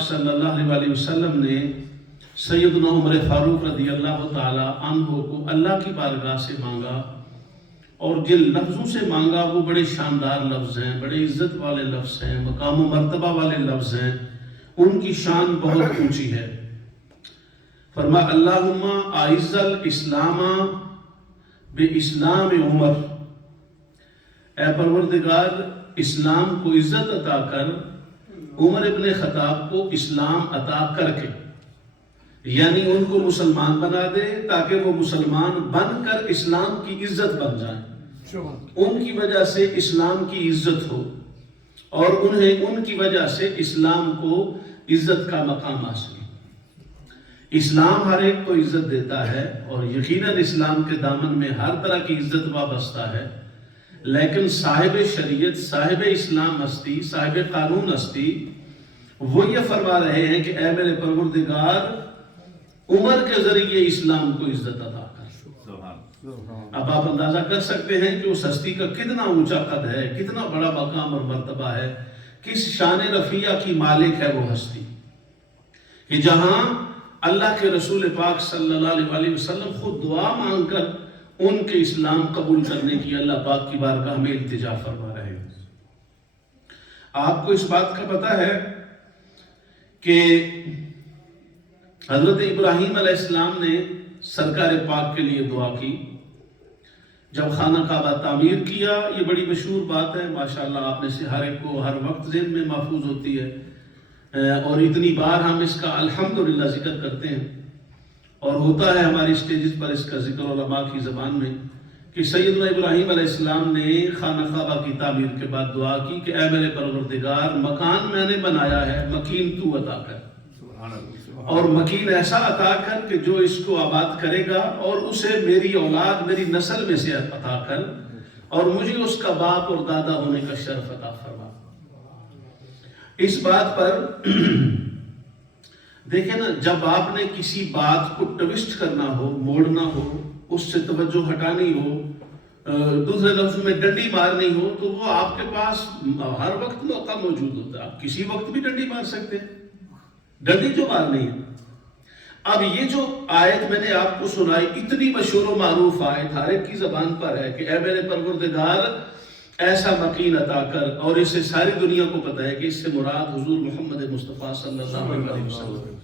پاک صلی اللہ علیہ وآلہ وسلم نے سیدنا عمر فاروق رضی اللہ تعالی عنہ کو اللہ کی بارگاہ سے مانگا، اور جن لفظوں سے مانگا وہ بڑے شاندار لفظ ہیں، بڑے عزت والے لفظ ہیں، مقام و مرتبہ والے لفظ ہیں، ان کی شان بہت اونچی ہے۔ فرما اللہم اعز الاسلام بے اسلام عمر، اے پروردگار اسلام کو عزت عطا کر عمر ابن خطاب کو اسلام عطا کر کے، یعنی ان کو مسلمان بنا دے تاکہ وہ مسلمان بن کر اسلام کی عزت بن جائیں، ان کی وجہ سے اسلام کی عزت ہو اور انہیں ان کی وجہ سے اسلام کو عزت کا مقام حاصل۔ اسلام ہر ایک کو عزت دیتا ہے اور یقیناً اسلام کے دامن میں ہر طرح کی عزت وابستہ ہے، لیکن صاحب شریعت، صاحب اسلام ہستی، صاحب قانون ہستی وہ یہ فرما رہے ہیں کہ اے میرے پروردگار عمر کے ذریعے اسلام کو عزت عطا کر۔ اب آپ اندازہ کر سکتے ہیں کہ اس ہستی کا کتنا اونچا قد ہے، کتنا بڑا مقام اور مرتبہ ہے، کس شان رفیع کی مالک ہے وہ ہستی، کہ جہاں اللہ کے رسول پاک صلی اللہ علیہ وآلہ وسلم خود دعا مانگ کر ان کے اسلام قبول کرنے کی اللہ پاک کی بارگاہ میں التجا فرما رہے ہیں۔ آپ کو اس بات کا پتہ ہے کہ حضرت ابراہیم علیہ السلام نے سرکار پاک کے لیے دعا کی جب خانہ کعبہ تعمیر کیا۔ یہ بڑی مشہور بات ہے، ماشاءاللہ آپ میں سے ہر ایک کو ہر وقت ذہن میں محفوظ ہوتی ہے، اور اتنی بار ہم اس کا الحمدللہ ذکر کرتے ہیں، اور ہوتا ہے ہماری سٹیجز پر اس کا ذکر علماء کی زبان میں، کہ سیدنا ابراہیم علیہ السلام نے خانہ کعبہ کی تعمیر کے بعد دعا کی کہ اے میرے پروردگار مکان میں نے بنایا ہے، مکین تو عطا کر، اور مکین ایسا عطا کر کہ جو اس کو آباد کرے گا اور اسے میری اولاد، میری نسل میں سے عطا کر، اور مجھے اس کا باپ اور دادا ہونے کا شرف عطا فرما۔ اس بات پر دیکھیں نا، جب آپ نے کسی بات کو ٹوسٹ کرنا ہو، موڑنا ہو، اس سے توجہ ہٹانی ہو، دوسرے لفظ میں ڈنڈی مارنی ہو، تو وہ آپ کے پاس ہر وقت موقع موجود ہوتا ہے، آپ کسی وقت بھی ڈنڈی مار سکتے ہیں، ڈنڈی جو مارنی ہے۔ اب یہ جو آیت میں نے آپ کو سنائی، اتنی مشہور و معروف آیت، ہر ایک کی زبان پر ہے کہ اے میرے پروردگار ایسا مکین عطا کر، اور اسے ساری دنیا کو پتہ ہے کہ اس سے مراد حضور محمد مصطفیٰ صلی اللہ علیہ وسلم۔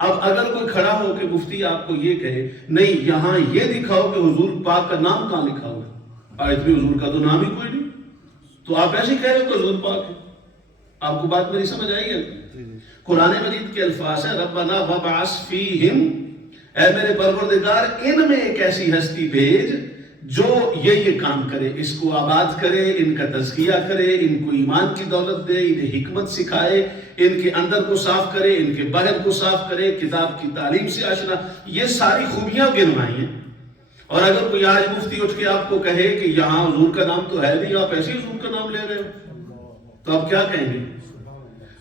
اب اگر کوئی کھڑا ہو کہ مفتی آپ کو یہ کہے نہیں یہاں یہ دکھاؤ کہ حضور پاک کا نام کہاں لکھا ہوا ہے، آیت میں حضور کا تو نام ہی کوئی نہیں، تو آپ ایسے کہہ رہے ہو کہ حضور پاک ہے۔ آپ کو بات میری سمجھ آئی ہے؟ قرآن مجید کے الفاظ ہیں ربنا وابعث فیہم، اے میرے پروردگار ان میں ایک ایسی ہستی بھیج جو یہ کام کرے، اس کو آباد کرے، ان کا تزکیہ کرے، ان کو ایمان کی دولت دے، انہیں حکمت سکھائے، ان کے اندر کو صاف کرے، ان کے باہر کو صاف کرے، کتاب کی تعلیم سے آشنا، یہ ساری خوبیاں گنوائی ہیں۔ اور اگر کوئی آج مفتی اٹھ کے آپ کو کہے کہ یہاں حضور کا نام تو ہے نہیں، آپ ایسے ہی حضور کا نام لے رہے ہو، تو آپ کیا کہیں گے؟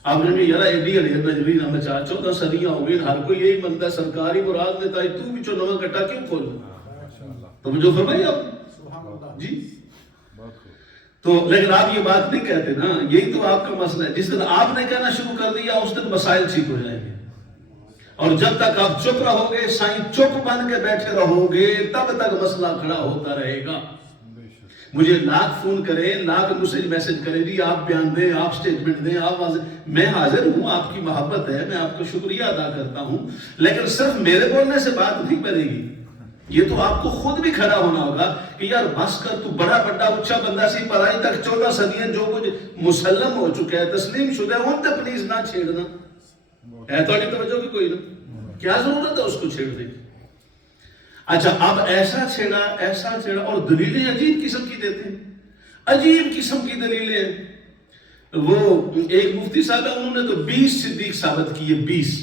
آپ نے یار ایڈی علی نجوی نام چاہ 14 صدیاں ہو گئی، ہر کوئی یہی منتا ہے سرکاری مراد دیتا ہے، تو بھی چو نواں کٹا کیوں کھولو؟ تو جو فرمائی آپ جی، تو لیکن آپ یہ بات نہیں کہتے نا، یہی تو آپ کا مسئلہ ہے۔ جس دن آپ نے کہنا شروع کر دیا اس دن مسائل ٹھیک ہو جائیں گے، اور جب تک آپ چپ رہو گے، سائیں چپ بن کے بیٹھے رہو گے، تب تک مسئلہ کھڑا ہوتا رہے گا۔ مجھے لاکھ فون کریں، لاکھ میسج کریں، جی آپ بیان دیں، آپ سٹیٹمنٹ دیں، آپ میں حاضر ہوں، آپ کی محبت ہے، میں آپ کا شکریہ ادا کرتا ہوں، لیکن صرف میرے بولنے سے بات نہیں بنے گی، یہ تو آپ کو خود بھی کھڑا ہونا ہوگا کہ یار بس کر، تو بڑا بڑا اچھا بندہ سی، پرائی تک 14 صدیاں جو کچھ مسلم ہو چکے ہیں، تسلیم شدہ ہے، ان تے پلیز نہ چھیڑنا ہے، تو توجہ کی کوئی نہ، کیا ضرورت ہے اس کو چھیڑنے کی؟ اچھا اب ایسا چھیڑا اور دلیلیں عجیب قسم کی دیتے ہیں، عجیب قسم کی دلیلیں ہیں۔ وہ ایک مفتی صاحب ہے، انہوں نے تو 20 صدیق ثابت کیے، 20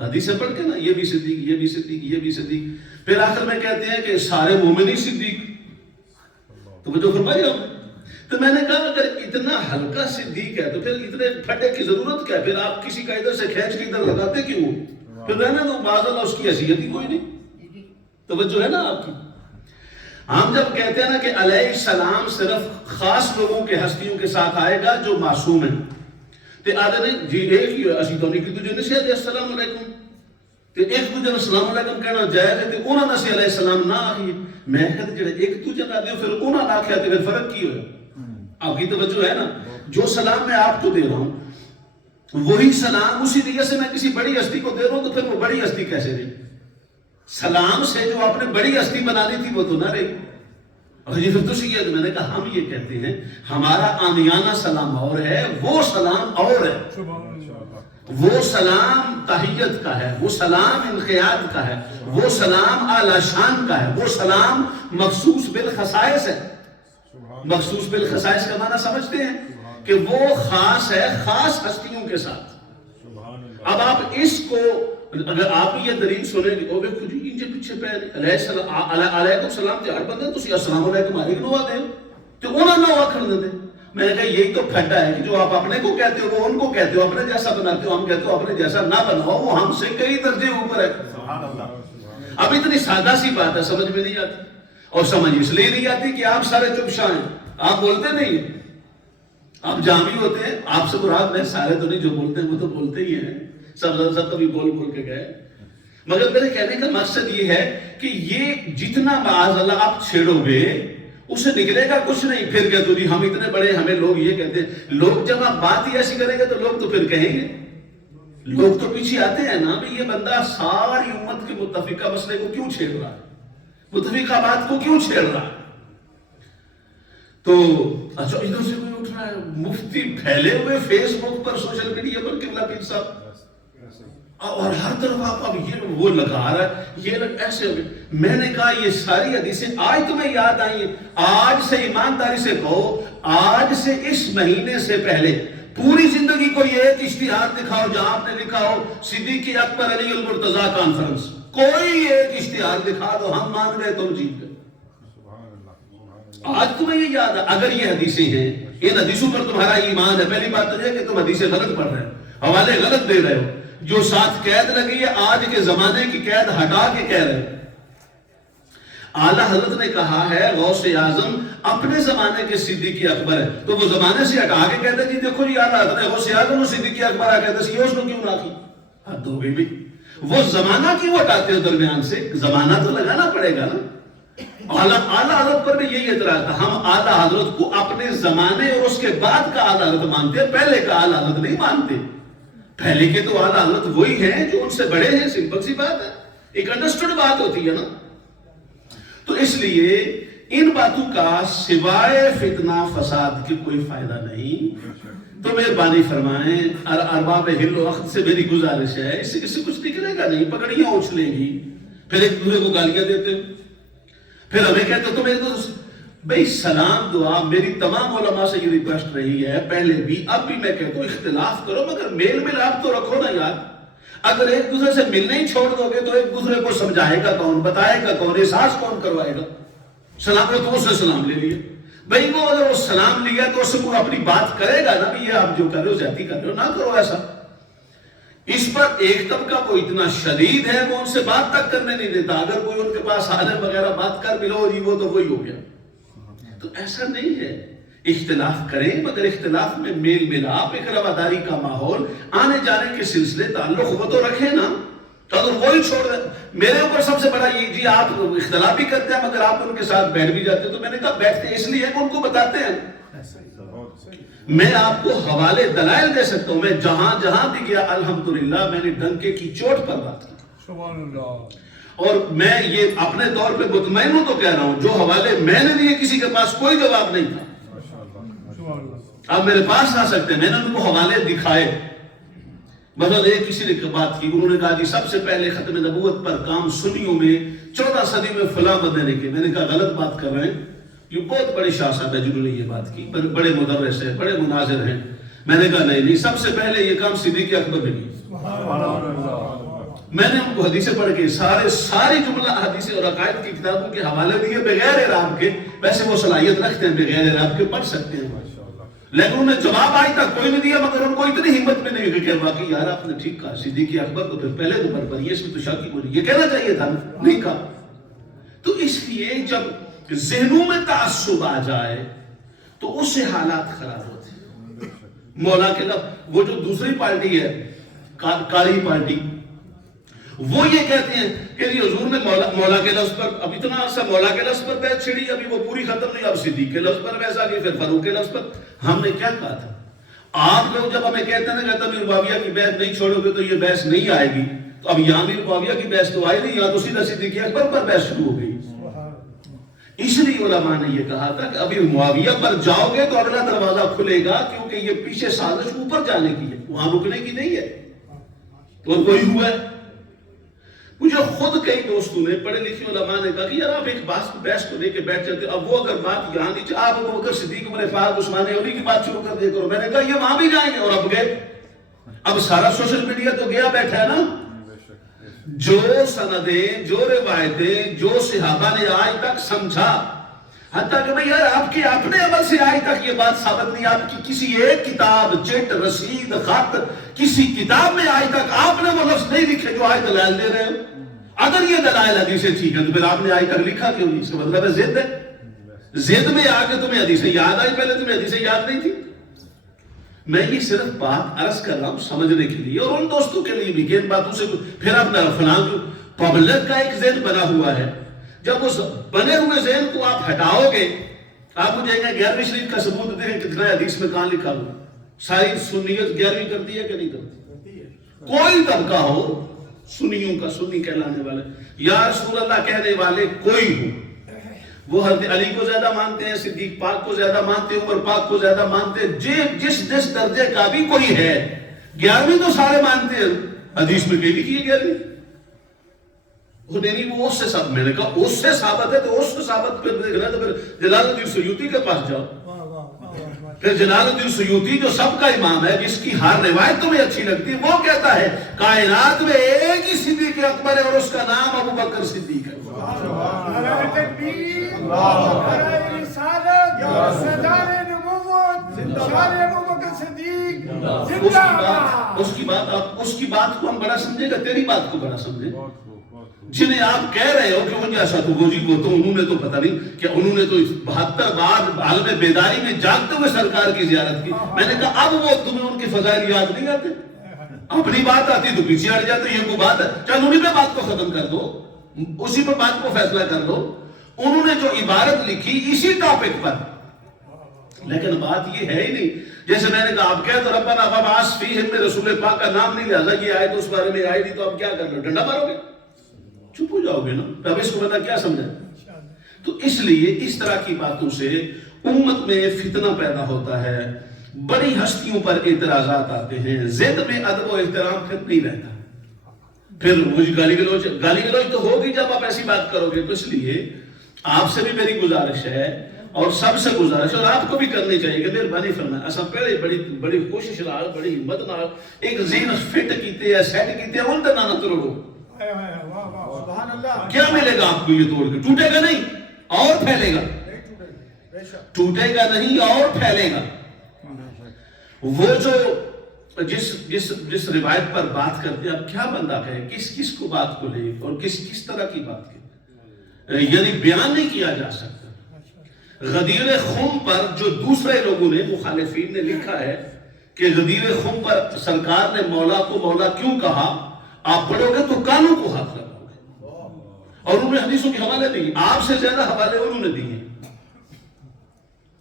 حدیثیں پڑھ کے نا، یہ بھی صدیق، یہ بھی صدیق، یہ بھی صدیق، پھر آخر میں کہتے ہیں کہ سارے مومن ہی صدیق، تو وہ جو فرمائی آپ، تو میں نے کہا اگر اتنا ہلکا صدیق ہے تو پھر اتنے پھٹے کی ضرورت کیا ہے؟ پھر آپ کسی کا ادھر سے کھینچ کے ادھر لگاتے کیوں؟ پھر رہنے تو معاذ اللہ اس کی حیثیت ہی کوئی نہیں، توجہ ہے نا آپ کی؟ ہم جب کہتے ہیں نا کہ علیہ السلام صرف خاص لوگوں کے ہستیوں کے ساتھ آئے گا جو معصوم ہیں، تے آدھے نے جی ایک ہی اسی تو نہیں کہ تجھے نصیحت ہے السلام علیکم تے ایک دوجے السلام علیکم کہنا جائز ہے تے انہاں نے علیہ السلام نہ آخی میں کہتے جڑے ایک دوجے نہ دیو پھر انہاں نہ آخیا تے پھر فرق کی ہویا آپ کی توجہ ہے نا جو سلام میں آپ کو دے رہا ہوں وہی سلام اسی نیت سے میں کسی بڑی ہستی کو دے رہا ہوں تو پھر وہ بڑی ہستی کیسے رہی سلام سے جو آپ نے بڑی ہستی بنا لی تھی وہ تو نہ رہی اور یہ پھر تو یہ میں نے کہا ہم یہ کہتے ہیں ہمارا آمیانہ سلام اور ہے وہ سلام اور ہے وہ سلام تحیت کا ہے وہ سلام انقیاد کا ہے وہ سلام اعلی شان کا ہے وہ سلام مخصوص بالخصائص ہے مخصوص بالخصائص کا معنی سمجھتے ہیں کہ وہ خاص ہے خاص ہستیوں کے ساتھ اب آپ اس کو اگر آپ یہ دلیل سنیں گے او دیکھو جی ان کے پیچھے پہ علیکم السلام تے ہر بندے تسی السلام علیکم علیکم نوا دے تے انہاں نہ وکھن دے میں نے کہا یہی تو پھٹا ہے کہ جو آپ اپنے کو کہتے ہو وہ ان کو کہتے ہو اپنے جیسا بناتے ہو ہم کہتے ہو اپنے جیسا نہ بناؤ وہ ہم سے کئی درجے اوپر ہے سبحان اللہ اب اتنی سادہ سی بات ہے سمجھ میں نہیں آتی اور سمجھ اس لیے نہیں آتی کہ آپ سارے چپ شاہ ہیں آپ بولتے نہیں ہیں آپ جامعی ہوتے ہیں آپ سے مراد میں سارے تو نہیں جو بولتے ہیں وہ تو بولتے ہی ہیں سب کبھی بول کے گئے مگر میرے کہنے کا مقصد یہ ہے کہ یہ جتنا معاذ اللہ آپ چھیڑو گے اسے نکلے گا کچھ نہیں پھر کہتے ہو جی ہم اتنے بڑے ہمیں لوگ یہ کہتے ہیں لوگ جب آپ بات ہی ایسی کریں گے تو لوگ تو پھر کہیں گے لوگ تو پیچھے آتے ہیں نا بھی یہ بندہ ساری امت کے متفقہ مسئلے کو کیوں چھیڑ رہا ہے متفقہ بات کو کیوں چھیڑ رہا ہے تو اچھا ادھر سے کوئی اٹھ رہا ہے مفتی پھیلے ہوئے فیس بک پر سوشل میڈیا پر قبلہ پیر صاحب اور ہر طرف آپ اب یہ وہ لگا رہا ہے یہ لگ ایسے ہو گئے میں نے کہا یہ ساری حدیثیں آج تمہیں یاد آئی ہیں آج سے ایمانداری سے کہو آج سے اس مہینے سے پہلے پوری زندگی کو یہ ایک اشتہار دکھاؤ جہاں آپ نے لکھا ہو صدیق اکبر علی المرتضیٰ کانفرنس کوئی ایک اشتہار دکھا دو ہم مان گئے تم جیت گئے آج تمہیں یہ یاد ہے اگر یہ حدیثیں ہیں ان حدیثوں پر تمہارا ایمان ہے پہلی بات تو یہ کہ تم حدیثیں غلط پڑھ رہے ہو حوالے غلط دے رہے ہو جو ساتھ قید لگی ہے آج کے زمانے کی قید ہٹا کے کہہ رہے ہیں اعلیٰ حضرت نے کہا ہے غوث اعظم اپنے زمانے کے صدیق اکبر ہے تو وہ زمانے سے ہٹا کے کہتے جی دیکھو جی اعلیٰ حضرت نے غوث اعظم اور صدیق اکبر آ کہتے ہیں یہ اس نے کیوں نہ کی حد ہو گئی بھی وہ زمانہ کیوں ہٹاتے ہو درمیان سے زمانہ تو لگانا پڑے گا نا اعلیٰ حضرت پر بھی یہی اعتراض تھا ہم اعلیٰ حضرت کو اپنے زمانے اور اس کے بعد کا اعلیٰ حضرت مانتے ہیں پہلے کا اعلیٰ حضرت نہیں مانتے پہلے کے تو اعلیٰ حضرت وہی ہیں جو ان سے بڑے ہیں سمپل سی بات ہے ایک انڈرسٹوڈ بات ہوتی ہے نا تو اس لیے ان باتوں کا سوائے فتنہ فساد کی کوئی فائدہ نہیں تو مہربانی فرمائیں ارباب حل و عقد سے میری گزارش ہے اس سے کچھ نکلے گا نہیں پکڑیاں اچھلیں گی پھر ایک دوسرے کو گالیاں دیتے پھر ہمیں کہتے ہو تم ایک دوسرے بھئی سلام دعا میری تمام علماء سے یہ ریکویسٹ رہی ہے پہلے بھی اب بھی میں کہتا ہوں اختلاف کرو مگر میل ملاپ تو رکھو نا یار اگر ایک دوسرے سے ملنے ہی چھوڑ دو گے تو ایک دوسرے کو سمجھائے گا کون بتائے گا کون احساس کون کروائے گا سلام تو اس سے سلام لے لیے بھئی وہ اگر وہ سلام لیا تو اس سے وہ اپنی بات کرے گا نا بھی یہ آپ جو کر رہے ہو زیادتی کر رہے ہو نہ کرو ایسا اس پر ایک طبقہ وہ اتنا شدید ہے وہ ان سے بات تک کرنے نہیں دیتا اگر کوئی ان کے پاس عالم وغیرہ بات کر بھی لو جی وہ تو وہی ہو گیا تو ایسا نہیں ہے اختلاف کریں مگر اختلاف میں میل ملاپ ایک رواداری کا ماحول آنے جانے کے سلسلے تعلق وہ تو رکھیں نا تو اگر وہی چھوڑ دیں میرے اوپر سب سے بڑا یہ جی آپ اختلاف بھی کرتے ہیں مگر آپ ان کے ساتھ بیٹھ بھی جاتے ہیں تو میں نے کہا بیٹھتے اس لیے کہ ان کو بتاتے ہیں میں آپ کو حوالے دلائل دے سکتا ہوں میں جہاں جہاں بھی گیا الحمدللہ میں نے ڈنکے کی چوٹ پر بات کی سبحان اللہ اور میں یہ اپنے طور پہ مطمئن ہوں تو کہہ رہا ہوں جو حوالے میں نے دیے کسی کے پاس کوئی جواب نہیں تھا آپ میرے پاس آ سکتے ہیں میں نے ان کو حوالے دکھائے مطلب ایک کسی نے بات کی انہوں نے کہا جی سب سے پہلے ختم نبوت پر کام سنیوں میں 14 صدی میں فلاں بندے نے کی میں نے کہا غلط بات کر رہے ہیں یہ بہت بڑے شاہ صاحب ہے جنہوں نے یہ بات کی بڑے مدرس ہیں بڑے مناظر ہیں میں نے کہا نہیں سب سے پہلے یہ کام صدیق اکبر نے کی میں نے ان کو حدیثیں پڑھ کے ساری جملہ حدیثیں اور عقائد کی کتابوں کے حوالے دیے بغیر اعراب کے ویسے وہ صلاحیت رکھتے ہیں بغیر اعراب کے پڑھ سکتے ہیں لیکن انہیں جواب آج تک کوئی نہیں دیا مگر ان کو اتنی ہمت میں نہیں ہوئی کہ باقی یار آپ نے ٹھیک کہا صدیق اکبر کو پھر پہلے نمبر پر یہ اس میں تو شک ہی بولی یہ کہنا چاہیے تھا نہیں کہا تو اس لیے جب ذہنوں میں تعصب آ جائے تو اس سے حالات خراب ہوتے ہیں مولا کے لفظ، وہ جو دوسری پارٹی ہے کالی پارٹی، وہ یہ کہتے ہیں کہ یہ حضور نے مولا کے لفظ پر، اب اتنا عرصہ مولا کے لفظ پر بحث چھڑی، ابھی وہ پوری ختم نہیں، اب صدیق کے لفظ پر بحث آ گئی، پھر فاروق کے لفظ پر. ہم نے کیا کہا تھا؟ آپ لوگ جب ہمیں کہتے ہیں نا کہ امیر معاویہ کی بحث نہیں چھوڑو گے تو یہ بحث نہیں آئے گی، تو اب یہاں امیر معاویہ کی بحث تو آئی نہیں، یہاں تو سیدھا صدیق اکبر پر بحث شروع ہو گئی. اس لیے علماء نے یہ کہا تھا کہ ابھی معاویہ پر جاؤ گے تو اگلا دروازہ کھلے گا، کیونکہ یہ پیچھے سازش اوپر جانے کی ہے، وہاں رکنے کی نہیں ہے. اور کوئی ہوا ہے. مجھے خود کئی دوستوں نے، پڑھے لکھے علماء نے کہا کہ یار آپ ایک بحث کو لے کے بیٹھ جاتے، اب وہ اگر بات یہاں نیچے آپ ابو بکر صدیق عمر فاروق عثمان علی کی بات شروع کر دیا کرو. میں نے کہا یہ وہاں بھی جائیں گے، اور اب گئے. اب سارا سوشل میڈیا تو گیا بیٹھا ہے نا. جو سندیں، جو روایتیں، جو صحابہ نے آج تک سمجھا، حتیٰ کہ بھئی یار آپ کے اپنے عمل سے آج تک یہ بات ثابت نہیں، آپ کی کسی ایک کتاب، چٹ، رسید، خط، کسی کتاب میں آج تک آپ نے وہ لفظ نہیں لکھے جو آج دلائل دے رہے ہو. اگر یہ دلائل حدیثیں ٹھیک ہیں تو پھر آپ نے آج تک لکھا کیوں نہیں؟ اس کا مطلب ہے ضد ہے. ضد میں آ کے تمہیں حدیثیں یاد آئی، پہلے تمہیں حدیثیں یاد نہیں تھی. میں یہ صرف بات عرض کر رہا ہوں سمجھنے کے لیے، اور ان دوستوں کے لیے بھی کہ ان باتوں سے پھر اپنا فلان پبلک کا ایک ذہن بنا ہوا ہے. جب اس بنے ہوئے ذہن کو آپ ہٹاؤ گے، آپ مجھے 11ویں شریف کا ثبوت دیں کتنا حدیث میں کہاں لکھا ہوا. ساری سنیت 11ویں کرتی ہے کہ نہیں کرتی؟ کوئی طبقہ ہو سنیوں کا، سنی کہلانے والے، یا رسول اللہ کہنے والے کوئی ہو، وہ حضرت علی کو زیادہ مانتے ہیں، صدیق پاک کو زیادہ مانتے ہیں، عمر پاک کو زیادہ مانتے ہیں، جس درجے کا بھی کوئی ہے. 11ویں تو سارے مانتے ہیں، حدیث میں کہیں لکھی ہے 11ویں. نہیں وہ اس سے ثابت، میں نے کہا اس سے ثابت ہے تو اس سے ثابت پھر دیکھنا تو پھر جلال الدین سیوطی کے پاس جاؤ. پھر جلال الدین سیوطی جو سب کا امام ہے، جس کی ہر روایت تمہیں اچھی لگتی ہے، وہ کہتا ہے کائنات میں ایک ہی صدیق اکبر ہے اور اس کا نام ابو بکر صدیق ہے. اس کی بات کو ہم بڑا سمجھے گا، تیری بات کو بڑا سمجھے. جنہیں آپ کہہ رہے ہو کہ وہ جیسا تو وہ جی کو تو انہوں نے تو پتہ نہیں کہ انہوں نے تو 72 بار عالم بیداری میں جاگتے ہوئے سرکار کی زیارت کی. میں نے کہا اب وہ تمہیں ان کے فضائل یاد نہیں آتے؟ اپنی بات آتی تو پیچھے ہٹ جاتے. یہ کوئی بات ہے؟ چل انہیں پہ بات کو ختم کر دو، اسی پہ بات کو فیصلہ کر دو. انہوں نے جو عبارت لکھی اسی ٹاپک پر، لیکن بات یہ ہے ہی نہیں. جیسے میں نے کہا آپ کہہ تو ربنا فبعث فیہم میں رسول پاک کا نام نہیں لہذا یہ آئے تو اس بارے میں آئی نہیں، تو اب کیا کر لو؟ ڈنڈا مارو گے؟ چپ ہو جاؤ گے نا. اب اس کو بتا کیا سمجھا؟ تو اس لیے اس طرح کی باتوں سے امت میں فتنہ پیدا ہوتا ہے، بڑی ہستیوں پر اعتراضات آتے ہیں، ضد میں ادب و احترام پھر نہیں رہتا. پھر مجھے گالی گلوچ تو ہوگی جب آپ ایسی بات کرو گے. تو اس لیے آپ سے بھی میری گزارش ہے اور سب سے گزارش، اور آپ کو بھی کرنی چاہیے کہ مہربانی فرمائیں اساں پہلے بڑی کوشش نال، بڑی ہمت نال ایک ذہن فٹ کیتے ہیں، سیٹ کیتے ہیں، ان نہ توڑو. کیا ملے گا آپ کو یہ توڑ کے؟ ٹوٹے گا نہیں اور پھیلے گا، ٹوٹے گا نہیں اور پھیلے گا. وہ جو جس روایت پر بات کرتے ہیں، اب کیا بندہ کہے کس کو بات کو لے اور کس طرح کی بات کے، یعنی بیان نہیں کیا جا سکتا. غدیر خم پر جو دوسرے لوگوں نے، مخالفین نے لکھا ہے کہ غدیر خم پر سرکار نے مولا کو مولا کیوں کہا، آپ پڑھو گے تو کانوں کو ہاتھ لگاؤ گے. اور انہوں نے حدیثوں کے حوالے دیے، آپ سے زیادہ حوالے انہوں نے دیے.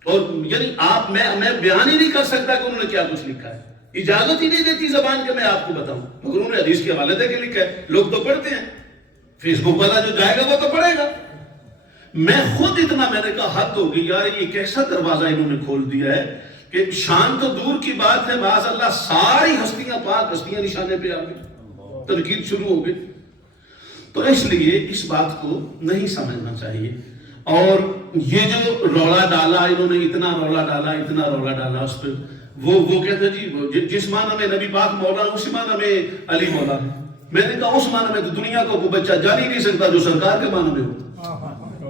اور یعنی میں بیان ہی نہیں کر سکتا کہ انہوں نے کیا کچھ لکھا ہے. اجازت ہی نہیں دیتی زبان کہ میں آپ کو بتاؤں، مگر انہوں نے حدیث کے حوالے دے کے لکھا ہے. لوگ تو پڑھتے ہیں، فیس بک والا جو جائے گا وہ تو پڑھے گا. میں خود اتنا، میں نے کہا حد ہوگی یار، یہ کیسا دروازہ انہوں نے کھول دیا ہے کہ شان تو دور کی بات ہے، معاذ اللہ ساری ہستیاں پاک ہستیاں نشانے پہ آ گئی، تنقید شروع ہو گئی. تو اس لیے اس بات کو نہیں سمجھنا چاہیے. اور یہ جو رولا ڈالا انہوں نے، اتنا رولا ڈالا اس پہ، وہ کہتے جی جس معنی میں نبی پاک مولا اسی معنی میں علی مولا. میں نے کہا اس معنی میں تو دنیا کو کوئی بچہ جان ہی نہیں سکتا جو سرکار کے معنی میں ہو.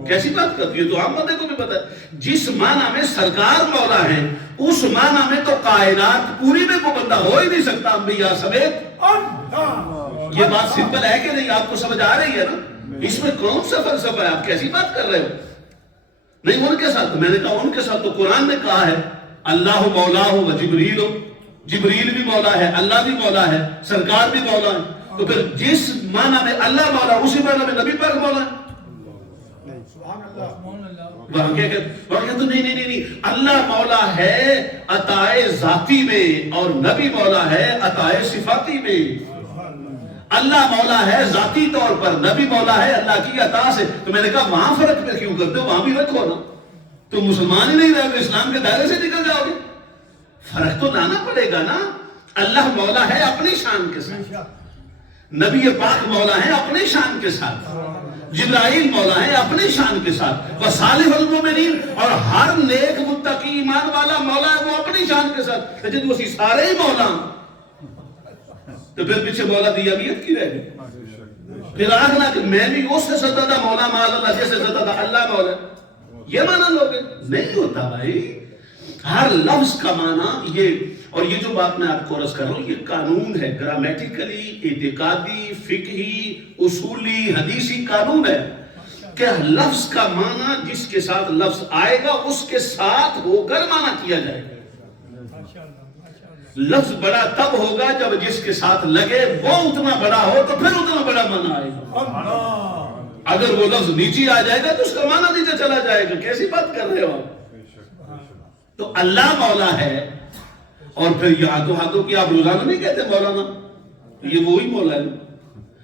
کیسی بات کرتی ہے؟ تو عام بندے کو بھی پتا ہے جس معنی میں سرکار مولا ہے اس معنی میں تو کائنات پوری میں کوئی بندہ ہو ہی نہیں سکتا انبیاء سمیت. یہ بات سمپل ہے کہ نہیں؟ آپ کو سمجھ آ رہی ہے نا؟ اس میں کون سا فلسفہ ہے؟ آپ کیسی بات کر رہے ہو؟ نہیں ان کے ساتھ، میں نے کہا ان کے ساتھ تو قرآن نے کہا ہے اللہ مولا ہو و جبریل ہو. جبریل بھی مولا ہے، اللہ بھی مولا ہے، سرکار بھی مولا ہے. تو پھر جس معنی میں اللہ مولا اسی معنی میں نبی پاک مولا ہے. واقعہ تو نہیں، اللہ مولا ہے عطائے ذاتی میں اور نبی مولا ہے عطائے صفاتی میں. اللہ مولا ہے ذاتی طور پر، نبی مولا ہے اللہ کی عطا سے. تو میں نے کہا وہاں فرق پہ کیوں کرتے ہو؟ وہاں بھی رکھو نا. تو مسلمان ہی نہیں رہے، اسلام کے دائرے سے نکل جاؤ گے. فرق تو لانا پڑے گا نا. اللہ مولا ہے اپنی شان کے ساتھ، نبی پاک مولا ہے اپنی شان کے ساتھ، جبرائیل مولا ہے اپنی شان کے ساتھ، وصالح المومنین اور ہر نیک متقی ایمان والا مولا ہے وہ اپنی شان کے ساتھ. لیکن وہ سارے ہی مولا تو پھر پیچھے مولا دیابیت کی رہ گئی. پھر آگنا کہ میں بھی اس سے زیادہ مولا معاذ اللہ جیسے زیادہ اللہ مولا. یہ معنی لوگ نہیں ہوتا بھائی. ہر لفظ کا معنی یہ، اور یہ جو بات میں آپ کو عرض کر رہا ہوں یہ قانون ہے، گرامیٹیکلی، اعتقادی، فقہی، اصولی، حدیثی قانون ہے کہ لفظ کا معنی جس کے ساتھ لفظ آئے گا اس کے ساتھ ہو کر معنی کیا جائے گا. لفظ بڑا تب ہوگا جب جس کے ساتھ لگے وہ اتنا بڑا ہو تو پھر اتنا بڑا معنی آئے گا. اگر وہ لفظ نیچے آ جائے گا تو اس کا معنی نیچے چلا جائے گا. کیسی بات کر رہے ہو آپ؟ تو اللہ مولا ہے. اور پھر یہ ہاتھوں کی آپ روزانہ نہیں کہتے مولانا، یہ وہی مولا ہے.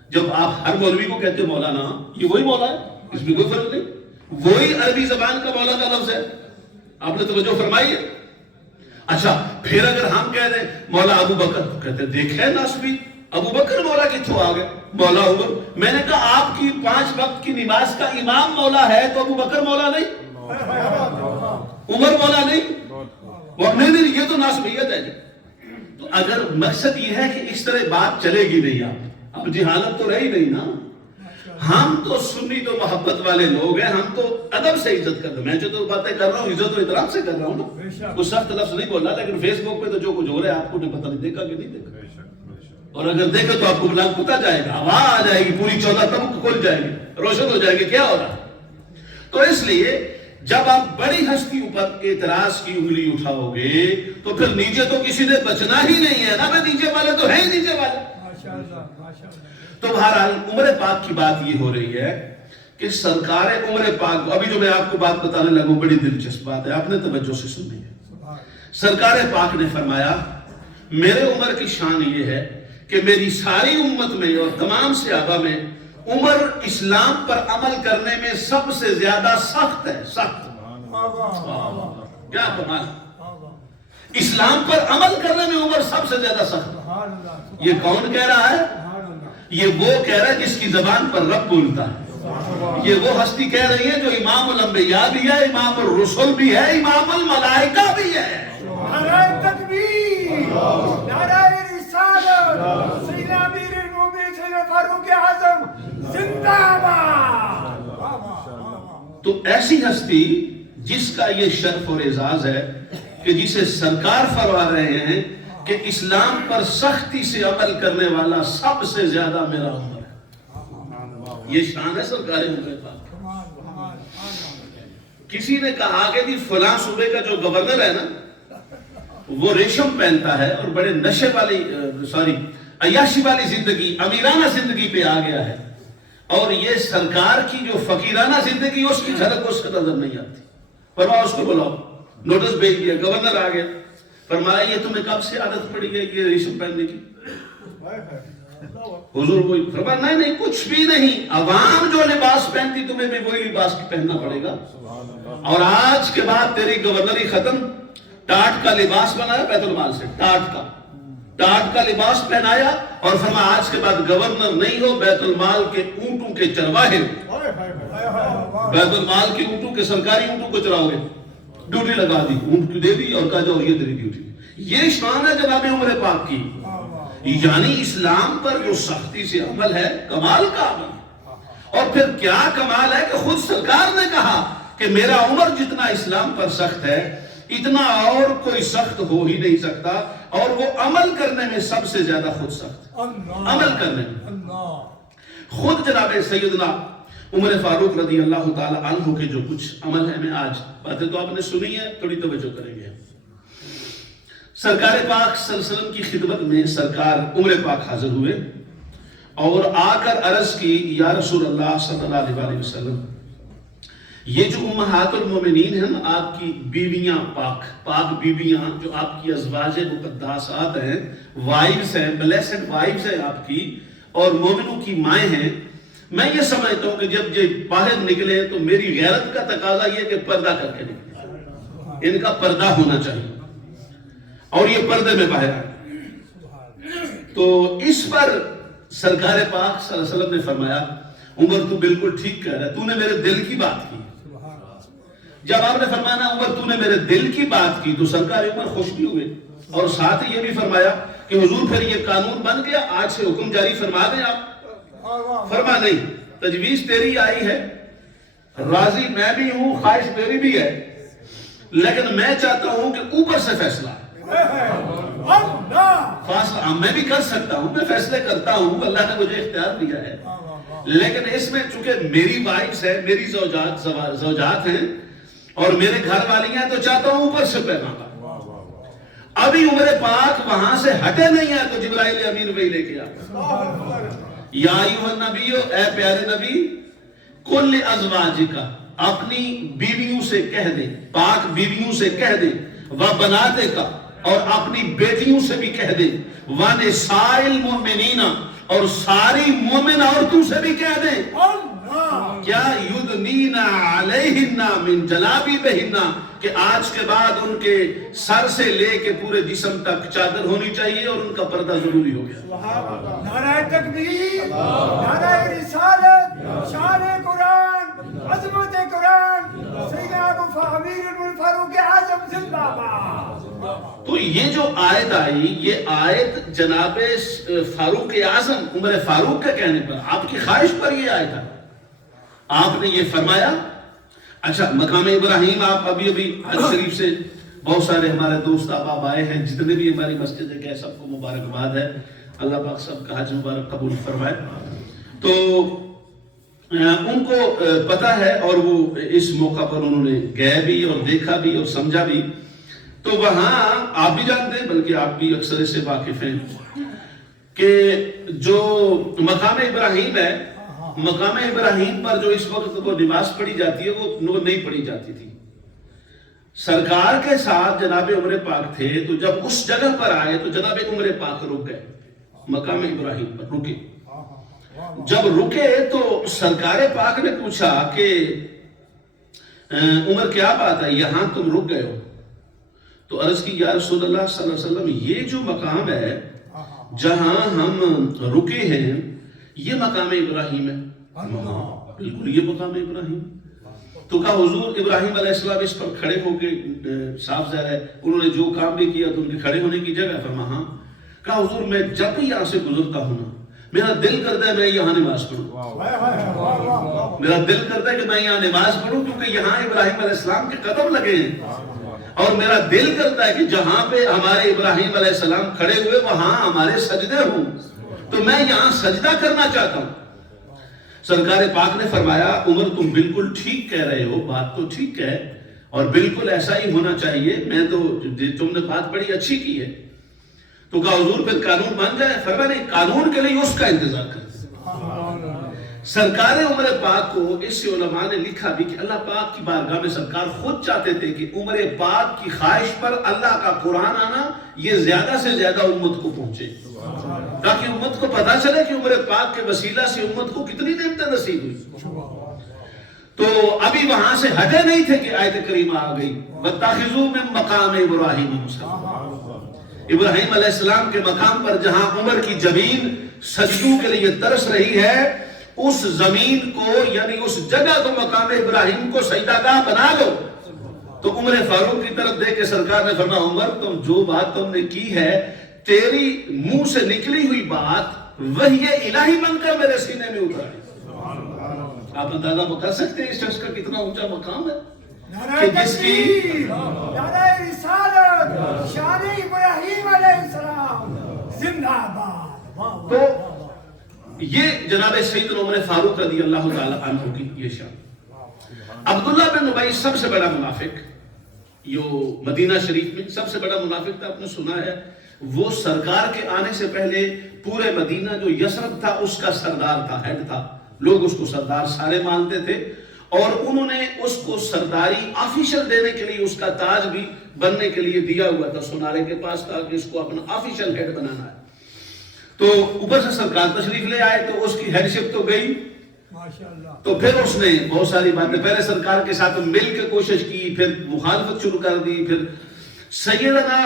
جب آپ ہر مولوی کو کہتے مولانا یہ وہی مولا ہے، اس میں کوئی فرق نہیں. وہی عربی زبان کا مولا کا لفظ ہے. آپ نے توجہ فرمائی ہے. اچھا پھر اگر ہم کہہ دیں مولا ابو بکر تو کہتے دیکھیں ناسبی ابو بکر مولا کتوں آ گئے، مولا عمر. میں نے کہا آپ کی 5 وقت کی نماز کا امام مولا ہے تو ابو بکر مولا نہیں، عمر مولا نہیں. نہیں یہ تو ناسبیت ہے. تو اگر مقصد یہ ہے کہ اس طرح بات چلے گی نہیں، اب جہالت تو رہی نہیں نا. ہم تو سنی تو محبت والے لوگ ہیں، ہم تو ادب سے عزت کر رہے ہیں. میں جو تو باتیں کر رہا ہوں عزت و احترام سے کر رہا ہوں نا. کچھ سخت لفظ نہیں بولا، لیکن فیس بک پہ تو جو کچھ ہو رہا ہے آپ کو پتہ نہیں دیکھا کہ نہیں دیکھا. اور اگر دیکھے تو آپ کو بلان پتہ جائے گا، آواز آ جائے گی، پوری 14 تمک کھل جائے گی، روشن ہو جائے گی کیا ہو رہا. تو اس لیے جب آپ بڑی ہستیوں پر اعتراض کی انگلی اٹھاؤ گے تو پھر نیچے تو کسی نے بچنا ہی نہیں ہے نا. نیچے والے تو ہیں ہی نیچے والے. تو بہرحال عمر پاک کی بات یہ ہو رہی ہے کہ سرکار عمر پاک، ابھی جو میں آپ کو بات بتانے لگوں بڑی دلچسپ بات ہے، آپ نے توجہ سے سننی ہے. سرکار پاک نے فرمایا میرے عمر کی شان یہ ہے کہ میری ساری امت میں اور تمام صحابہ میں عمر اسلام پر عمل کرنے میں سب سے زیادہ سخت ہے. سخت کیا کمال، اسلام پر عمل کرنے میں عمر سب سے زیادہ سخت. یہ کون کہہ رہا ہے؟ یہ وہ کہہ رہا ہے جس کی زبان پر رب بولتا ہے. یہ وہ ہستی کہہ رہی ہے جو امام الانبیاء بھی ہے، امام الرسل بھی ہے، امام الملائکہ بھی ہے. نعرہ تکبیر، نعرہ رسالت، سیدنا امیر المومنین سیدنا فاروق اعظم زندہ باد. تو ایسی ہستی جس کا یہ شرف اور اعزاز ہے کہ جسے سرکار فرما رہے ہیں کہ اسلام پر سختی سے عمل کرنے والا سب سے زیادہ میرا عمر ہے. یہ شان ہے سرکار عمر پاک. کسی نے کہا کہ جی فلاں صوبے کا جو گورنر ہے نا وہ ریشم پہنتا ہے اور بڑے نشے والی عیاشی والی زندگی، امیرانہ زندگی پہ آ گیا ہے، اور یہ سرکار کی جو فقیرانہ زندگی اس کی جھلک اس کو نظر نہیں آتی. فرمایا اس کو بلاؤ. نوٹس بھیج دیا، گورنر آ گیا. فرمایا یہ تمہیں کب سے عادت پڑی گئی یہ ریشم پہننے کی؟ حضور کوئی فرمایا نہیں کچھ بھی نہیں، عوام جو لباس پہنتی تمہیں بھی وہی لباس پہننا پڑے گا. اور آج کے بعد تیری گورنری ختم. ٹاٹ کا لباس بنایا بیت المال سے، ٹاٹ کا لباس پہنایا اور فرمایا آج کے بعد گورنر نہیں ہو، بیت المال کے اونٹوں کے چرواہے، بیت المال کے اونٹوں کے سرکاری اونٹوں کو چراؤ گے. ڈیوٹی لگا دی، اونٹ کی دے دی اور کہا جاؤ یہ تیری ڈیوٹی. یہ شان ہے جناب عمر پاک کی. یعنی اسلام پر جو سختی سے عمل ہے کمال کا عمل. اور پھر کیا کمال ہے کہ خود سرکار نے کہا کہ میرا عمر جتنا اسلام پر سخت ہے اتنا اور کوئی سخت ہو ہی نہیں سکتا، اور وہ عمل کرنے میں سب سے زیادہ خود سخت. عمل کرنے میں خود جناب سیدنا عمر فاروق رضی اللہ تعالی عنہ کے جو کچھ عمل ہے، میں آج باتیں تو آپ نے سنی ہے، تھوڑی توجہ کریں گے. سرکار پاک صلی اللہ علیہ وسلم کی خدمت میں سرکار عمر پاک حاضر ہوئے اور آ کر عرض کی یا رسول اللہ صلی اللہ علیہ وسلم یہ جو امہات المومنین ہیں نا آپ کی بیویاں پاک بیویاں جو آپ کی ازواج مقدسات ہیں وائفز ہیں بلیسڈ وائفز ہیں آپ کی اور مومنوں کی مائیں ہیں میں یہ سمجھتا ہوں کہ جب یہ باہر نکلے تو میری غیرت کا تقاضا یہ کہ پردہ کر کے نکلے ان کا پردہ ہونا چاہیے اور یہ پردے میں باہر آئے تو اس پر سرکار پاک صلی اللہ علیہ وسلم نے فرمایا عمر تو بالکل ٹھیک کہہ رہا ہے تو نے میرے دل کی بات کی جب آپ نے فرمایا عمر تو نے میرے دل کی بات کی تو سرکار عمر خوش بھی ہوئے اور ساتھ ہی یہ بھی فرمایا کہ حضور پھر یہ قانون بن گیا آج سے حکم جاری فرما دیں آپ فرما نہیں تجویز تیری آئی ہے راضی میں بھی ہوں خواہش میری بھی ہے لیکن میں چاہتا ہوں کہ اوپر سے فیصلہ فیصلہ میں بھی کر سکتا ہوں میں فیصلے کرتا ہوں اللہ نے مجھے اختیار دیا ہے لیکن اس میں چونکہ میری وائفز ہے میری زوجات ہیں اور میرے گھر والی ہیں تو چاہتا ہوں اوپر سے پیغام ابھی عمر پاک وہاں سے ہٹے نہیں ہے تو جبرائیل امین وہی لے کے آیا یا ایھا النبی اے پیارے نبی کل ازواجک اپنی بیویوں سے کہہ دے پاک بیویوں سے کہہ دے و بناتک اور اپنی بیٹیوں سے بھی کہہ دے ونساء المؤمنین اور ساری مومن عورتوں سے بھی کہہ دیں کیا یدنین علیہن من جلابیبہن کہ آج کے بعد ان کے سر سے لے کے پورے جسم تک چادر ہونی چاہیے اور ان کا پردہ ضروری ہو گیا نعرہ تکبیر نعرہ رسالت شان قرآن عظمت قرآن سیدنا ابو امیر الفاروق اعظم زندہ باد تو یہ جو آیت آئی یہ آیت جناب فاروق اعظم عمر فاروق کے کہنے پر آپ کی خواہش پر یہ آیت آئی آپ نے یہ فرمایا اچھا مقام ابراہیم آپ ابھی حج شریف سے بہت سارے ہمارے دوست احباب آئے ہیں جتنے بھی ہماری مسجد ہے کہ سب کو مبارکباد ہے اللہ پاک سب کا حج مبارک قبول فرمائے تو ان کو پتہ ہے اور وہ اس موقع پر انہوں نے گئے بھی اور دیکھا بھی اور سمجھا بھی تو وہاں آپ بھی جانتے ہیں بلکہ آپ بھی اکثر سے واقف ہیں کہ جو مقام ابراہیم ہے مقام ابراہیم پر جو اس وقت وہ نماز پڑھی جاتی ہے وہ نہیں پڑھی جاتی تھی سرکار کے ساتھ جناب عمر پاک تھے تو جب اس جگہ پر آئے تو جناب عمر پاک رک گئے مقام ابراہیم پر رکے جب رکے تو سرکار پاک نے پوچھا کہ عمر کیا بات ہے یہاں تم رک گئے ہو تو عرض کی یا رسول اللہ صلی اللہ علیہ وسلم یہ جو مقام ہے جہاں ہم رکے ہیں یہ مقام ابراہیم ہے بالکل یہ مقام ابراہیم تو کہا حضور ابراہیم علیہ السلام اس پر کھڑے ہو کے صاف ظاہر ہے انہوں نے جو کام بھی کیا تو ان کے کھڑے ہونے کی جگہ فرما ہاں کہا حضور میں جب بھی یہاں سے گزرتا ہوں نا میرا دل کرتا ہے میں یہاں نماز پڑھوں میرا دل کرتا ہے کہ میں یہاں نماز پڑھوں کیونکہ یہاں ابراہیم علیہ السلام کے قدم لگے ہیں اور میرا دل کرتا ہے کہ جہاں پہ ہمارے ابراہیم علیہ السلام کھڑے ہوئے وہاں ہمارے سجدے ہوں تو میں یہاں سجدہ کرنا چاہتا ہوں سرکار پاک نے فرمایا عمر تم بالکل ٹھیک کہہ رہے ہو بات تو ٹھیک ہے اور بالکل ایسا ہی ہونا چاہیے میں تو تم نے بات بڑی اچھی کی ہے تو کہا حضور پھر قانون بن جائے فرمایا نہیں قانون کے لیے اس کا انتظار کریں سرکار عمر پاک کو اس سے علماء نے لکھا بھی کہ اللہ پاک کی بارگاہ میں سرکار خود چاہتے تھے کہ عمر پاک کی خواہش پر اللہ کا قرآن آنا یہ زیادہ سے زیادہ امت کو پہنچے تاکہ امت کو پتا چلے کہ عمر پاک کے وسیلہ سے امت کو کتنی نعمتیں نصیب ہوئی تو ابھی وہاں سے ہٹے نہیں تھے کہ آیت کریمہ آ گئی وَاتَّخِذُوا مِن مَقَامِ إِبْرَاهِيمَ مُصَلًّى ابراہیم علیہ السلام کے مقام پر جہاں عمر کی زمین سجدوں کے لیے ترس رہی ہے اس زمین کو یعنی اس جگہ کو مقام ابراہیم کو سجدہ گاہ بنا لو تو عمر فاروق کی طرف دیکھ کے سرکار نے فرمایا عمر تم جو بات تم نے کی ہے تیری منہ سے نکلی ہوئی بات وحی الہی بن کر میرے سینے میں اتر آئی آپ اندازہ کر سکتے ہیں اس شخص کا کتنا اونچا مقام ہے کہ جس کی نعرہ رسالت شان ابراہیم علیہ السلام زندہ باد تو یہ جناب سیدنا عمر فاروق رضی اللہ تعالی عنہ کی یہ شان عبداللہ بن ابی سب سے بڑا منافق جو مدینہ شریف میں سب سے بڑا منافق تھا، آپ نے سنا ہے، وہ سرکار کے آنے سے پہلے پورے مدینہ جو یثرب تھا اس کا سردار تھا، ہیڈ تھا، لوگ اس کو سردار سارے مانتے تھے، اور انہوں نے اس کو سرداری آفیشل دینے کے لیے اس کا تاج بھی بننے کے لیے دیا ہوا تھا سنارے کے پاس، تھا کہ اس کو اپنا آفیشل ہیڈ بنانا ہے۔ تو اوپر سے سرکار تشریف لے آئے تو اس کی ہیڈ شپ تو گئی، ماشاءاللہ، تو پھر اس نے بہت ساری باتیں پہلے سرکار کے ساتھ مل کے کوشش کی، پھر مخالفت شروع کر دی، پھر سیدنا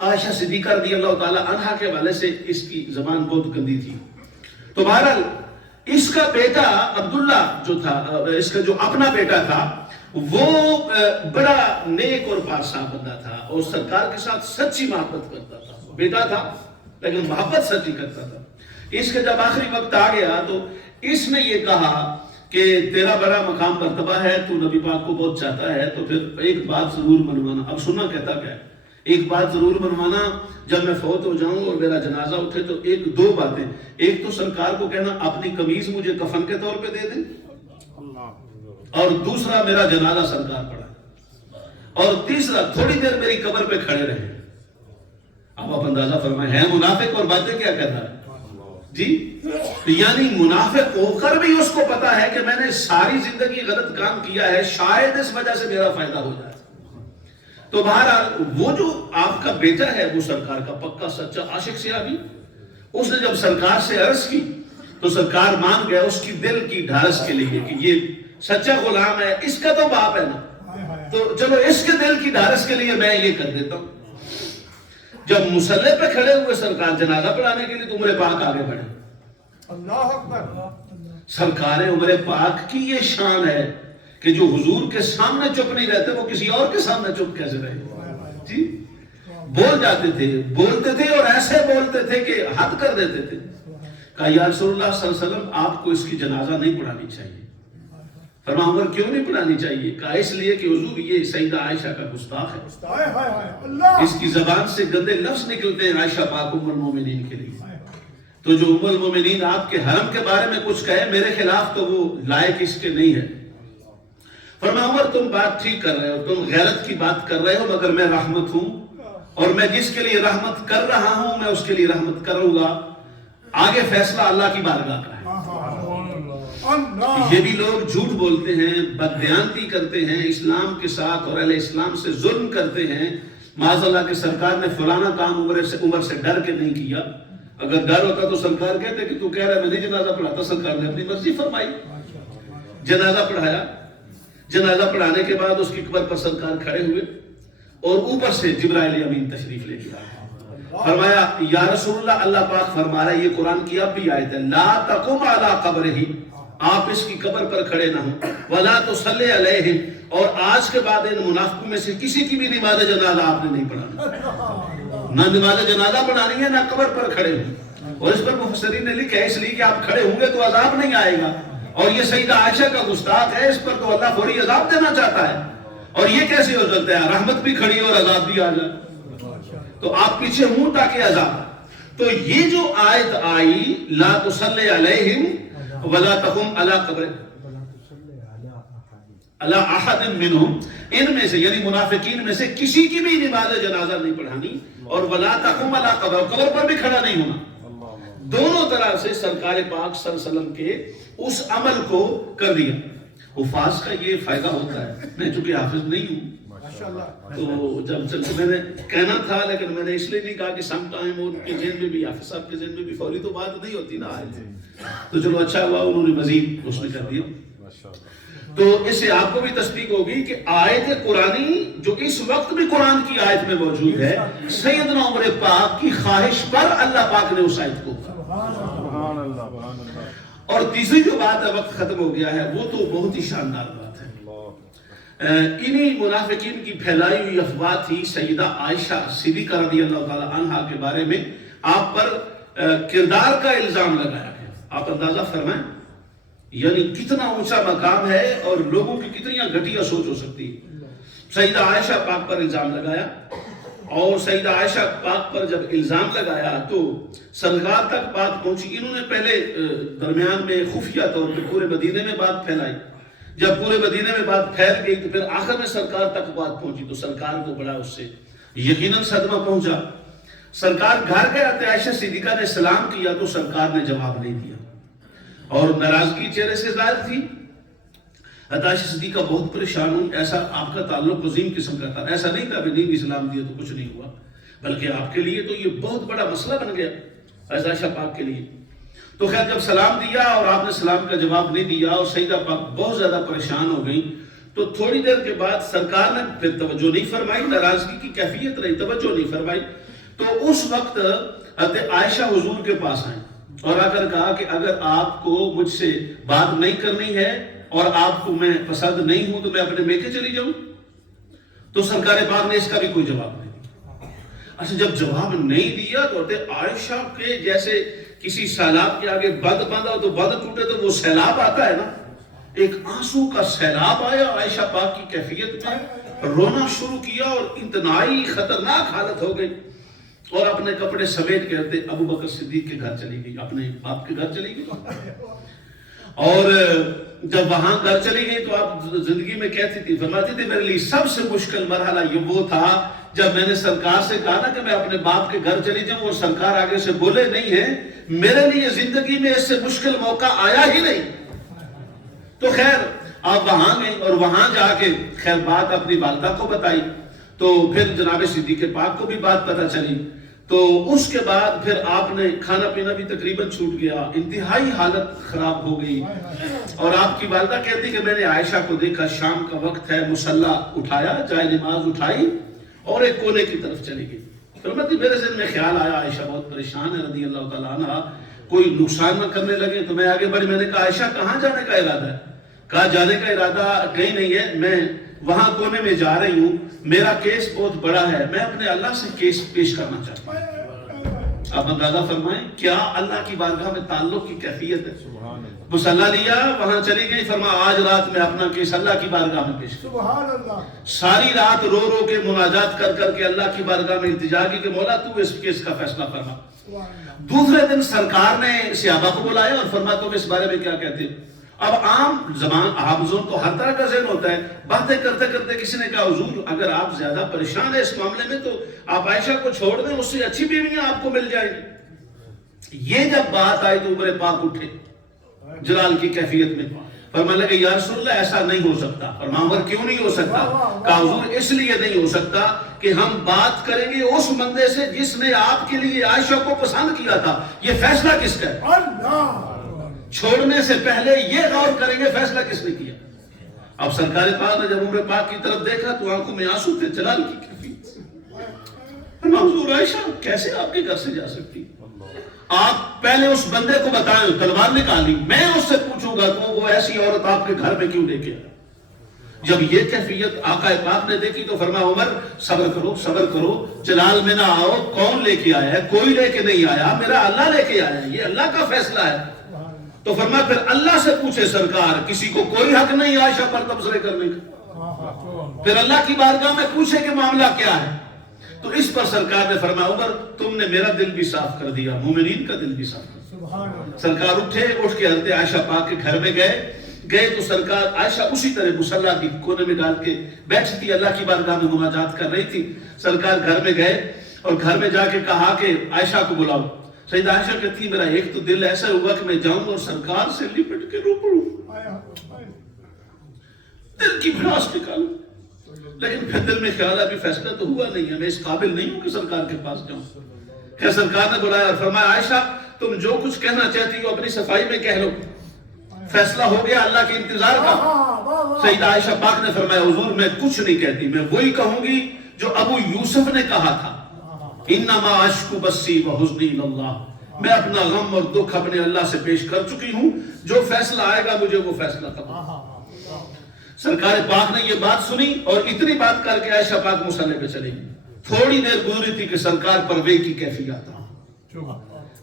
عائشہ صدیقہ رضی اللہ تعالی عنہا کے حوالے سے اس کی زبان بہت گندی تھی۔ تو بہرحال اس کا بیٹا عبداللہ جو تھا، اس کا جو اپنا بیٹا تھا، وہ بڑا نیک اور پاک بندہ تھا اور سرکار کے ساتھ سچی محبت کرتا تھا، بیٹا تھا لیکن محبت سچی کرتا تھا۔ اس کے جب آخری وقت آ گیا تو اس نے یہ کہا کہ تیرا بڑا مقام مرتبہ ہے، تو نبی پاک کو بہت چاہتا ہے، تو پھر ایک بات ضرور منوانا۔ اب سننا کہتا کیا ہے، ایک بات ضرور منوانا، جب میں فوت ہو جاؤں اور میرا جنازہ اٹھے تو ایک دو باتیں، ایک تو سرکار کو کہنا اپنی قمیض مجھے کفن کے طور پہ دے دیں، اور دوسرا میرا جنازہ سرکار پڑھا، اور تیسرا تھوڑی دیر میری قبر پہ کھڑے رہے۔ اب آپ اندازہ فرمائیں، ہے منافق اور باتیں کیا کر رہا ہے جی؟ یعنی منافق ہو کر بھی اس کو پتا ہے کہ میں نے ساری زندگی غلط کام کیا ہے، شاید اس وجہ سے میرا فائدہ ہو جائے۔ تو بہرحال وہ جو آپ کا بیٹا ہے وہ سرکار کا پکا سچا عاشق صحابی، اس نے جب سرکار سے عرض کی تو سرکار مان گیا اس کی دل کی ڈھارس کے لیے کہ یہ سچا غلام ہے، اس کا تو باپ ہے نا، تو چلو اس کے دل کی ڈھارس کے لیے میں یہ کر دیتا ہوں۔ جب مصلی پہ کھڑے ہوئے سرکار جنازہ پڑھانے کے لیے تو عمر پاک آگے بڑھے۔ اللہ اکبر، سرکار عمر پاک کی یہ شان ہے کہ جو حضور کے سامنے چپ نہیں رہتے وہ کسی اور کے سامنے چپ کیسے رہے جی؟ بول جاتے تھے، بولتے تھے اور ایسے بولتے تھے کہ حد کر دیتے تھے۔ کہا یا رسول اللہ صلی اللہ علیہ وسلم آپ کو اس کی جنازہ نہیں پڑھانی چاہیے۔ فرمایا عمر کیوں نہیں پڑھانی چاہیے؟ کہا اس لیے کہ حضور یہ سیدہ عائشہ کا گستاخ ہے، اللہ، اس کی زبان سے گندے لفظ نکلتے ہیں عائشہ پاک ام المومنین کے لیے، تو جو ام المومنین آپ کے حرم کے بارے میں کچھ کہے میرے خلاف تو وہ لائق اس کے نہیں ہے۔ فرمایا عمر تم بات ٹھیک کر رہے ہو، تم غیرت کی بات کر رہے ہو، مگر میں رحمت ہوں، اور میں جس کے لیے رحمت کر رہا ہوں میں اس کے لیے رحمت کروں گا، آگے فیصلہ اللہ کی بارگاہ کا ہے۔ یہ بھی لوگ جھوٹ بولتے ہیں، بددیانتی کرتے ہیں اسلام کے ساتھ اور اہل اسلام سے ظلم کرتے ہیں، معاذ اللہ کہ سرکار نے فلانا کام عمر سے ڈر کے نہیں کیا، اگر ڈر ہوتا تو سرکار کہتے کہ تو کہہ رہا ہے میں نہیں جنازہ پڑھاتا، سرکار نے اپنی مرضی فرمائی، جنازہ پڑھایا۔ جنازہ پڑھانے کے بعد اس کی قبر پر سرکار کھڑے ہوئے اور اوپر سے جبرائیل امین تشریف لے گیا، فرمایا یا رسول اللہ، اللہ پاک فرما رہا ہے، یہ قرآن کی اب بھی آیت ہے، لا تقم علی قبرہ، آپ اس کی قبر پر کھڑے نہ ہوں، ولا تصلی علیہم، اور آج کے بعد ان منافقوں میں سے کسی کی بھی نماز جنازہ آپ نے نہیں پڑھانا، نہ نماز جنازہ پڑھانی ہے نہ قبر پر کھڑے ہوں۔ اور اس پر مفسرین نے لکھا ہے اس لیے کہ آپ کھڑے ہوں گے تو عذاب نہیں آئے گا، اور یہ سیدہ عائشہ کا گستاخ ہے، اس پر تو اللہ فوری عذاب دینا چاہتا ہے، اور یہ کیسے ہو سکتا ہے رحمت بھی کھڑی اور عذاب بھی آ جائے، تو آپ پیچھے ہوں تاکہ عذاب۔ تو یہ جو آیت آئی لا تصلی علیہم ولا تقم علی قبر علی احد منہم، ان میں سے یعنی منافقین میں سے کسی کی بھی نماز جنازہ نہیں پڑھانی، اور ولا تقم علی قبر، قبر پر بھی کھڑا نہیں ہونا۔ دونوں طرح سے سرکار پاک صلی اللہ علیہ وسلم کے اس عمل کو کر دیا۔ حفاظ کا یہ فائدہ ہوتا ہے، میں چونکہ حافظ نہیں ہوں تو جب میں نے کہنا تھا، لیکن میں نے اس لیے نہیں کہا کہ سم ٹائم ان کے ذہن میں بھی، حافظ صاحب کے ذہن میں بھی فوری تو بات نہیں ہوتی نا، تو چلو اچھا ہوا انہوں نے مزید اس نے کر دیا۔ تو اس سے آپ کو بھی تصدیق ہوگی کہ آیت قرآنی جو اس وقت بھی قرآن کی آیت میں موجود ہے، سیدنا عمر پاک کی خواہش پر اللہ پاک نے اس آیت کو سبحان اللہ۔ اور تیسری جو بات ہے، وقت ختم ہو گیا ہے، وہ تو بہت ہی شاندار بات ہے۔ انہی منافقین کی پھیلائی ہوئی افواہ تھی سیدہ عائشہ صدیقہ رضی اللہ تعالی عنہا کے بارے میں، آپ پر کردار کا الزام لگایا گیا۔ آپ اندازہ فرمائیں یعنی کتنا اونچا مقام ہے اور لوگوں کی کتنی گھٹیا سوچ ہو سکتی ہے۔ سیدہ عائشہ پاک پر الزام لگایا، اور سیدہ عائشہ پاک پر جب الزام لگایا تو سرکار تک بات پہنچی۔ انہوں نے پہلے درمیان میں خفیہ طور پہ پورے مدینے میں بات پھیلائی، جب پورے مدینے میں بات پھیل گئی تو پھر آخر میں سرکار تک بات پہنچی تو سرکار کو بڑا اس سے یقیناً صدمہ پہنچا. سرکار گھر گئے تو عائشہ صدیقہ نے سلام کیا تو سرکار نے جواب نہیں دیا اور ناراضگی چہرے سے ظاہر تھی. عائشہ صدیقہ بہت پریشان ہوں. ایسا آپ کا تعلق عظیم قسم کا تھا. ایسا نہیں تھا کہ نہیں اسلام دیا تو کچھ نہیں ہوا، بلکہ آپ کے لیے تو یہ بہت بڑا مسئلہ بن گیا عائشہ پاک کے لیے. تو خیر جب سلام دیا اور آپ نے سلام کا جواب نہیں دیا اور سیدہ پاک بہت زیادہ پریشان ہو گئی تو تھوڑی دیر کے بعد سرکار نے پھر توجہ نہیں فرمائی. ناراضگی کی کیفیت رہی، توجہ نہیں فرمائی. تو اس وقت حضرت عائشہ حضور کے پاس آئیں اور آ کر کہا کہ اگر آپ کو مجھ سے بات نہیں کرنی ہے اور آپ کو میں پسند نہیں ہوں تو میں اپنے میکے چلی جاؤں. تو سرکار پاک نے اس کا بھی کوئی جواب نہیں دیا. اچھا جب جواب نہیں دیا تو حضرت عائشہ کے جیسے کسی سیلاب کے آگے بند باندھا تو بند ٹوٹے تو وہ سیلاب آتا ہے نا، ایک آنسو کا سیلاب آیا عائشہ پاک کی کیفیت میں. رونا شروع کیا اور انتہائی خطرناک حالت ہو گئی اور اپنے کپڑے سمیٹ کے حضرت ابو بکر صدیق کے گھر چلی گئی، اپنے باپ کے گھر چلی گئی. اور جب وہاں گھر چلی گئی تو آپ زندگی میں کہتی تھی، فرماتی تھی میرے لیے سب سے مشکل مرحلہ یہ وہ تھا جب میں نے سرکار سے کہا نا کہ میں اپنے باپ کے گھر چلی جاؤں اور سرکار آگے سے بولے نہیں ہے. میرے لیے زندگی میں اس سے مشکل موقع آیا ہی نہیں. تو خیر آپ وہاں گئی اور وہاں جا کے خیر بات اپنی والدہ کو بتائی تو پھر جناب صدیق پاک کو بھی بات پتہ چلی. تو اس کے بعد پھر آپ نے کھانا پینا بھی تقریباً چھوٹ گیا، انتہائی حالت خراب ہو گئی. اور آپ کی والدہ کہتی کہ میں نے عائشہ کو دیکھا شام کا وقت ہے، مصلی اٹھایا، جائے نماز اٹھائی اور ایک کونے کی طرف چلی گئی. فرماتی میرے ذہن میں خیال آیا عائشہ بہت پریشان ہے رضی اللہ تعالیٰ عنہ، کوئی نقصان نہ کرنے لگے. تو میں آگے بڑھی، میں نے کہا عائشہ کہاں جانے کا ارادہ ہے؟ کہا جانے کا ارادہ کہیں نہیں ہے، میں وہاں کونے میں جا رہی ہوں، میرا کیس بہت بڑا ہے، میں اپنے اللہ سے کیس پیش کرنا چاہتا ہوں. آپ اندازہ فرمائیں کیا اللہ کی بارگاہ میں تعلق کی کیفیت ہے. مصلی لیا، وہاں چلی گئی، فرما آج رات میں اپنا کیس اللہ کی بارگاہ میں پیش کروں. سبحان اللہ. ساری رات رو رو کے مناجات کر کر کے اللہ کی بارگاہ میں التجا کی کہ مولا تو اس کیس کا فیصلہ فرما. دوسرے دن سرکار نے صحابہ کو بلایا اور فرما تم اس بارے میں کیا کہتے ہو. اب عام زبان حافظوں تو ہر طرح کا ذہن ہوتا ہے، باتیں کرتے کرتے کسی نے کہا حضور اگر آپ زیادہ پریشان ہیں اس معاملے میں تو آپ عائشہ کو چھوڑ دیں، اس سے اچھی بیویاں آپ کو مل جائیں گی. یہ جب بات آئی تو عمر پاک اٹھے جلال کی کیفیت میں، فرمانے لگے یا رسول اللہ ایسا نہیں ہو سکتا. فرمایا عمر کیوں نہیں ہو سکتا؟ کہا حضور اس لیے نہیں ہو سکتا کہ ہم بات کریں گے اس بندے سے جس نے آپ کے لیے عائشہ کو پسند کیا تھا. یہ فیصلہ کس کا ہے؟ اللہ. چھوڑنے سے پہلے یہ غور کریں گے فیصلہ کس نے کیا. اب سرکار پاک نے جب عمر پاک کی طرف دیکھا تو آنکھوں میں آنسو تھے جلال کی کیفیت. حضور عائشہ کیسے آپ کے گھر سے جا سکتی؟ آپ پہلے اس بندے کو بتائیں، تلوار نکالی، میں اس سے پوچھوں گا تو وہ ایسی عورت آپ کے گھر میں کیوں لے کے آیا. جب یہ کیفیت آقا پاک نے دیکھی تو فرمایا عمر صبر کرو صبر کرو، جلال میں نہ آؤ. کون لے کے آیا ہے؟ کوئی لے کے نہیں آیا، میرا اللہ لے کے آیا ہے، یہ اللہ کا فیصلہ ہے. تو فرمایا پھر اللہ سے پوچھے سرکار، کسی کو کوئی حق نہیں عائشہ پر تبصرے کرنے کا. پھر اللہ کی بارگاہ میں پوچھے کہ معاملہ کیا ہے. تو اس پر سرکار نے فرمایا عمر تم نے میرا دل بھی صاف کر دیا، مومنین کا دل بھی صاف کر دیا. سرکار اٹھے، اٹھ کے حضرت عائشہ پاک کے گھر میں گئے تو سرکار عائشہ اسی طرح مصلی کی کونے میں ڈال کے بیٹھی تھی، اللہ کی بارگاہ میں مناجات کر رہی تھی. سرکار گھر میں گئے اور گھر میں جا کے کہا کہ عائشہ کو بلاؤ. سیدہ عائشہ کہتی میرا ایک تو دل ایسا ہوا کہ میں جاؤں اور سرکار سے لپٹ کے رو پڑوں، دل کی بھڑاس نکالوں. لیکن پھر دل میں خیال ابھی فیصلہ تو ہوا نہیں ہے، میں اس قابل نہیں ہوں کہ سرکار کے پاس جاؤں. کہ سرکار نے بلایا اور فرمایا عائشہ تم جو کچھ کہنا چاہتی ہو اپنی صفائی میں کہہ لو، فیصلہ ہو گیا اللہ کے انتظار کا. سیدہ عائشہ پاک نے فرمایا حضور میں کچھ نہیں کہتی، میں وہی کہوں گی جو ابو یوسف نے کہا تھا، انما اشکو بسی وحزنی اللہ. میں اپنا غم اور دکھ اپنے اللہ سے پیش کر چکی ہوں، جو فیصلہ آئے گا مجھے وہ فیصلہ کرنا. سرکار پاک نے یہ بات سنی اور اتنی بات کر کے عائشہ پاک مصلی پہ چلی گئی. تھوڑی دیر گزری تھی کہ سرکار پر وحی کی کیفیت آ.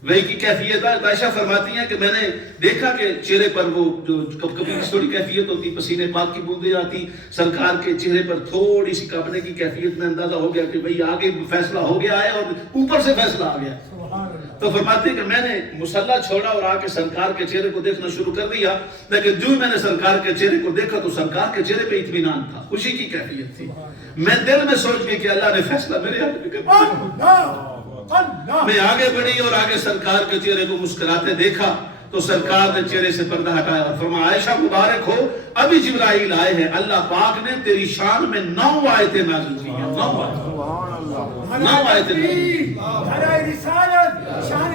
وحی کی کیفیت عائشہ فرماتی ہیں کہ میں نے دیکھا کہ چہرے پر وہ جو کبھی تھوڑی کیفیت ہوتی، پسینے پاک کی بوندیں آتی، سرکار کے چہرے پر تھوڑی سی کانپنے کی کیفیت میں اندازہ ہو گیا کہ بھئی آگے فیصلہ ہو گیا ہے اور اوپر سے فیصلہ آ گیا. تو فرماتے ہیں کہ میں نے مصلی چھوڑا اور آ کے سرکار کے چہرے کو دیکھنا شروع کر دیا، لیکن جو میں نے سرکار کے چہرے کو دیکھا تو سرکار کے چہرے پہ اطمینان تھا، خوشی کی کیفیت تھی۔ میں دل میں سوچ گئی کہ اللہ نے فیصلہ میرے حق میں کر دیا۔ اللہ میں آگے بڑھی اور آگے سرکار کے چہرے کو مسکراتے دیکھا تو سرکار نے چہرے سے پردہ ہٹایا اور فرمایا عائشہ مبارک ہو، ابھی جبرائیل آئے ہیں، اللہ پاک نے تیری شان میں 9 آیتیں نازل کی ہیں، 9 آیتیں، سبحان اللہ 9 آیتیں نازل کی ہیں۔ دھرائے رسالت شان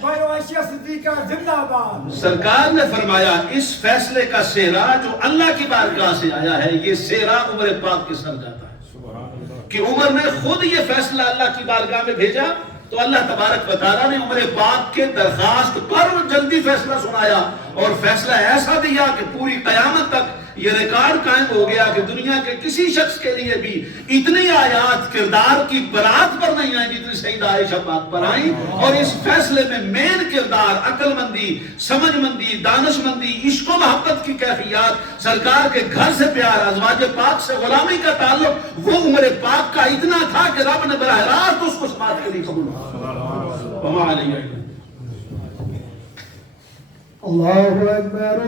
بھائی عائشہ صدیقہ زندہ باد۔ سرکار نے فرمایا اس فیصلے کا سہرا جو اللہ کی بارگاہ سے آیا ہے، یہ سہرا عمر پاک کے سر جاتا ہے کہ عمر نے خود یہ فیصلہ اللہ کی بارگاہ میں بھیجا تو اللہ تبارک و تعالیٰ نے عمر پاک کے درخواست پر جلدی فیصلہ سنایا اور فیصلہ ایسا دیا کہ پوری قیامت تک یہ ریکارڈ قائم ہو گیا کہ دنیا کے کسی شخص کے لیے بھی اتنی آیات کردار کی برات پر نہیں آئیں جتنی سیدہ عائشہ پاک پر آئیں، اور اس فیصلے میں مین کردار عقل مندی، سمجھ مندی، دانش مندی، عشق و محبت کی کیفیات، سرکار کے گھر سے پیار، ازواج پاک سے غلامی کا تعلق، وہ عمر پاک کا اتنا تھا کہ رب نے براہ راست اس کو سماعت کے لیے قبول کیا۔ وما علیہ اللہ اکبر